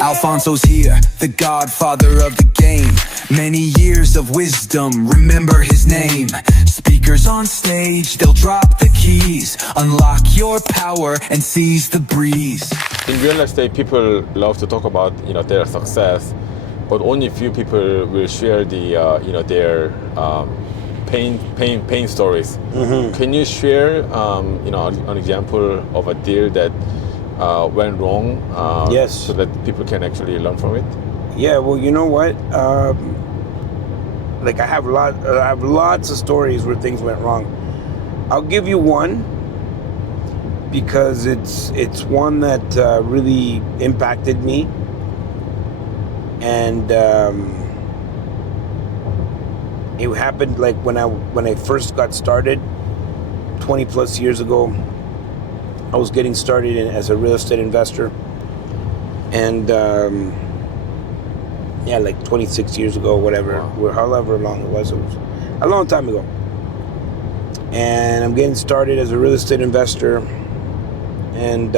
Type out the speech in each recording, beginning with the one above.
Alfonso's here, the Godfather of the game. Many years of wisdom, remember his name. Speakers on stage, they'll drop the keys. Unlock your power and seize the breeze. In real estate, people love to talk about their success, but only few people will share their pain stories. Mm-hmm. Can you share an example of a deal that went wrong? Yes. So that people can actually learn from it. Yeah. Well, you know what? I have lots of stories where things went wrong. I'll give you one because it's one that really impacted me, and it happened like when I first got started 20 plus years ago. I was getting started as a real estate investor, and like 26 years ago, whatever, wow. However long it was a long time ago. And I'm getting started as a real estate investor, and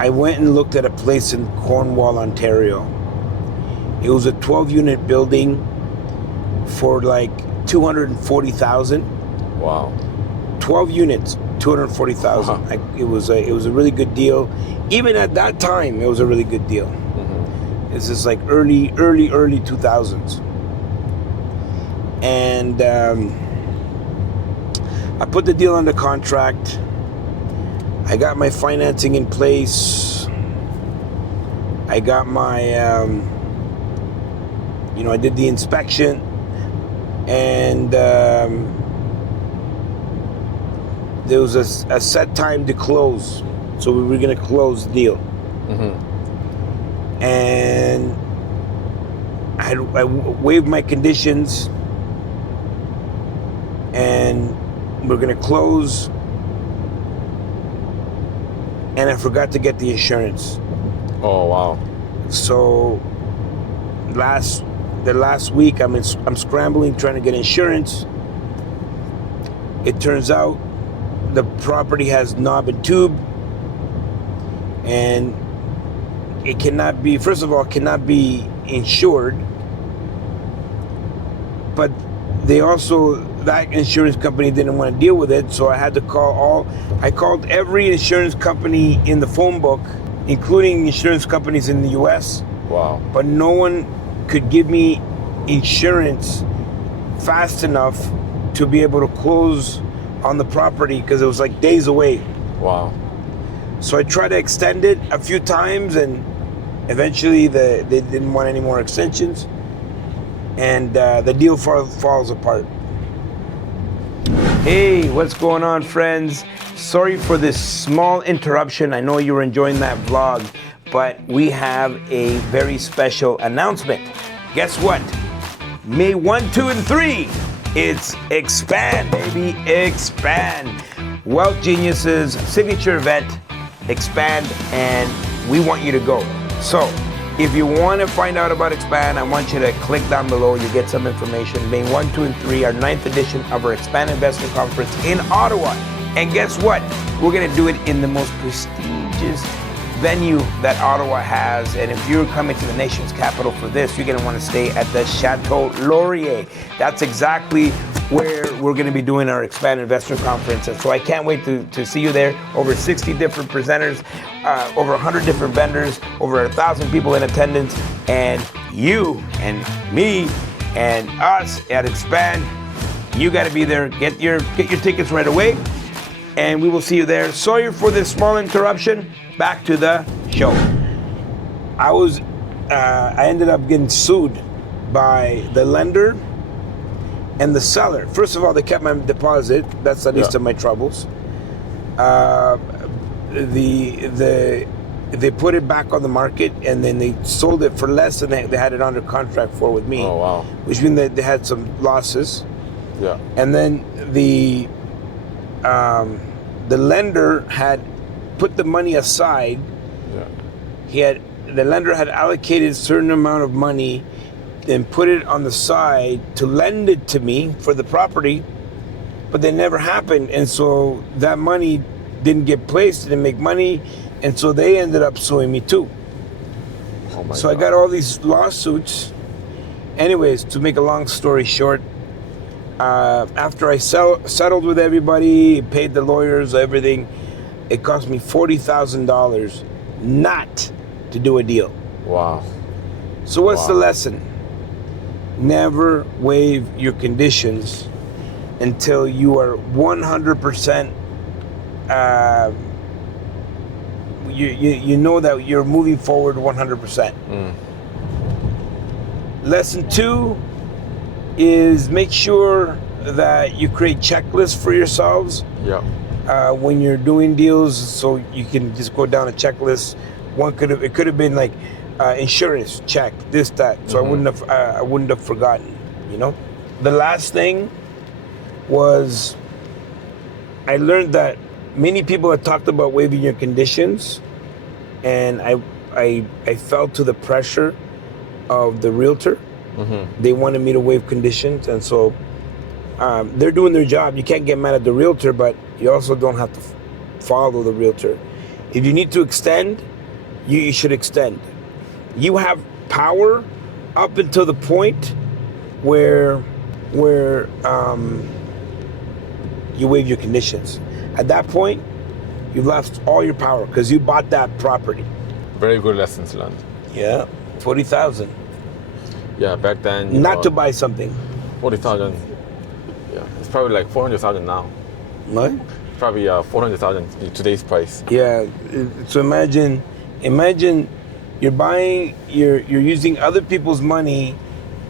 I went and looked at a place in Cornwall, Ontario. It was a 12-unit building for like $240,000. Wow. 12 units, $240,000. Uh-huh. It was a really good deal. Even at that time, it was a really good deal. Mm-hmm. This is like early 2000s. And I put the deal under contract. I got my financing in place. I got my, I did the inspection. And there was a set time to close, so we were going to close the deal. Mm-hmm. And I waived my conditions, and we're going to close, and I forgot to get the insurance. Oh wow! So the last week I'm scrambling trying to get insurance. It turns out the property has knob and tube, and it cannot be insured, but that insurance company didn't want to deal with it, so I had to I called every insurance company in the phone book, including insurance companies in the US. Wow. But no one could give me insurance fast enough to be able to close on the property because it was like days away. Wow. So I tried to extend it a few times, and eventually they didn't want any more extensions, and the deal falls apart. Hey, what's going on, friends? Sorry for this small interruption. I know you were enjoying that vlog, but we have a very special announcement. Guess what? May 1, 2, and 3. It's Expand, baby, Expand. Wealth Genius's signature event, Expand, and we want you to go. So, if you want to find out about Expand, I want you to click down below. You get some information. May 1, 2, and 3, our 9th edition of our Expand Investor Conference in Ottawa. And guess what? We're going to do it in the most prestigious venue that Ottawa has, and if you're coming to the nation's capital for this, you're going to want to stay at the Chateau Laurier. That's exactly where we're going to be doing our Expand Investor Conference, and so I can't wait to see you there. Over 60 different presenters, over 100 different vendors, over 1,000 people in attendance, and you and me and us at Expand, you got to be there. Get your tickets right away, and we will see you there. Sorry for this small interruption. Back to the show. I ended up getting sued by the lender and the seller. First of all, they kept my deposit. That's the least of my troubles. They put it back on the market, and then they sold it for less than they had it under contract for with me. Oh wow! Which means that they had some losses. Yeah. And then the lender had put the money aside. Yeah. The lender had allocated a certain amount of money and put it on the side to lend it to me for the property. but they never happened. And so that money didn't get placed, didn't make money. And so they ended up suing me too. Oh my So I got all these lawsuits. Anyways, to make a long story short, after I settled with everybody, paid the lawyers, everything, it cost me $40,000 not to do a deal. Wow. So what's the Wow. lesson? Never waive your conditions until you are 100%. You know that you're moving forward 100%. Lesson 2 is make sure that you create checklists for yourselves Yeah. when you're doing deals, so you can just go down a checklist. It could have been like insurance check, this, that. So I wouldn't have forgotten. You know. The last thing was I learned that many people had talked about waiving your conditions, and I fell to the pressure of the realtor. They wanted me to waive conditions, and so they're doing their job. You can't get mad at the realtor, but you also don't have to follow the realtor. If you need to extend, you should extend. You have power up until the point where you waive your conditions. At that point, you've lost all your power because you bought that property. Very good lessons learned. Yeah, 40,000. Yeah, back then. Not to buy something. 40,000. Yeah, it's probably like 400,000 now. What? Probably 400,000 in today's price. Yeah. So imagine you're using other people's money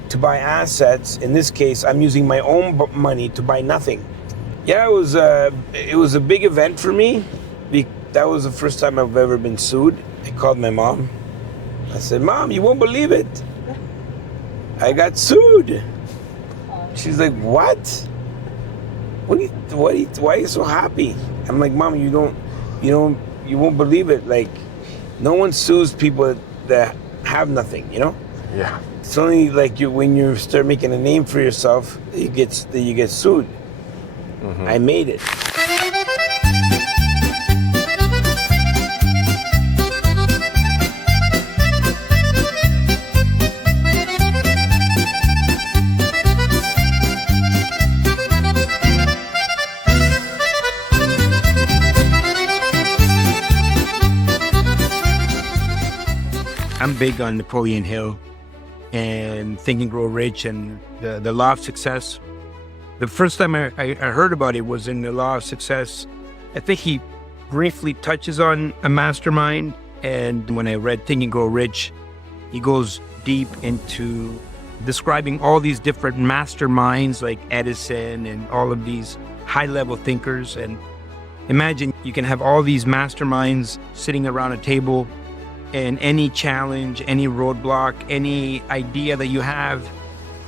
to buy assets. In this case, I'm using my own money to buy nothing. Yeah, it was a big event for me. That was the first time I've ever been sued. I called my mom. I said, "Mom, you won't believe it. I got sued." She's like, "What? Why are you so happy?" I'm like, "Mom, you won't believe it. Like, no one sues people that have nothing, you know? Yeah. It's only like when you start making a name for yourself that you get sued." I made it. I'm big on Napoleon Hill and Think and Grow Rich and the Law of Success. The first time I heard about it was in the Law of Success. I think he briefly touches on a mastermind. And when I read Think and Grow Rich, he goes deep into describing all these different masterminds like Edison and all of these high-level thinkers. And imagine you can have all these masterminds sitting around a table, and any challenge, any roadblock, any idea that you have,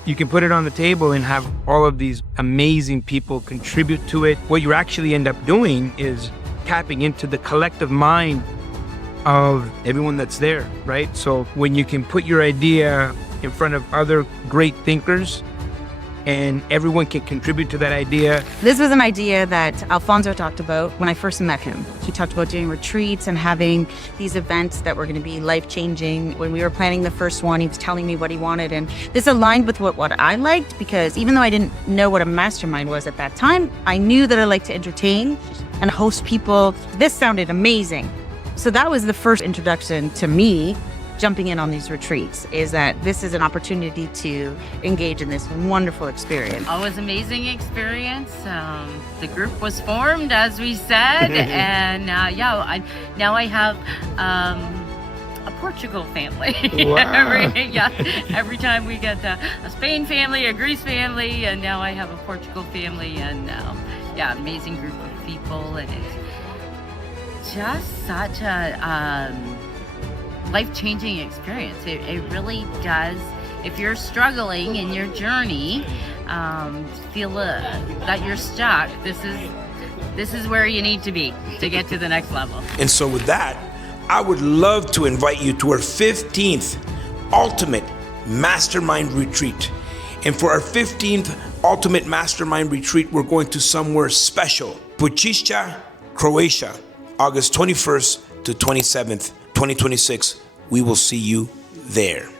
you can put it on the table and have all of these amazing people contribute to it. What you actually end up doing is tapping into the collective mind of everyone that's there, right? So when you can put your idea in front of other great thinkers and everyone can contribute to that idea. This was an idea that Alfonso talked about when I first met him. He talked about doing retreats and having these events that were going to be life-changing. When we were planning the first one, he was telling me what he wanted, and this aligned with what I liked, because even though I didn't know what a mastermind was at that time, I knew that I liked to entertain and host people. This sounded amazing. So that was the first introduction to me jumping in on these retreats, is that this is an opportunity to engage in this wonderful experience. Always amazing experience. The group was formed, as we said, and now I have a Portugal family. Wow. every time we get a Spain family, a Greece family, and now I have a Portugal family, and amazing group of people, and it's just such a life-changing experience. It really does. If you're struggling in your journey, feel that you're stuck, this is where you need to be to get to the next level. And so with that, I would love to invite you to our 15th Ultimate Mastermind Retreat. And for our 15th ultimate mastermind retreat, we're going to somewhere special. Bučišća, Croatia, August 21st to 27th, 2026. We will see you there.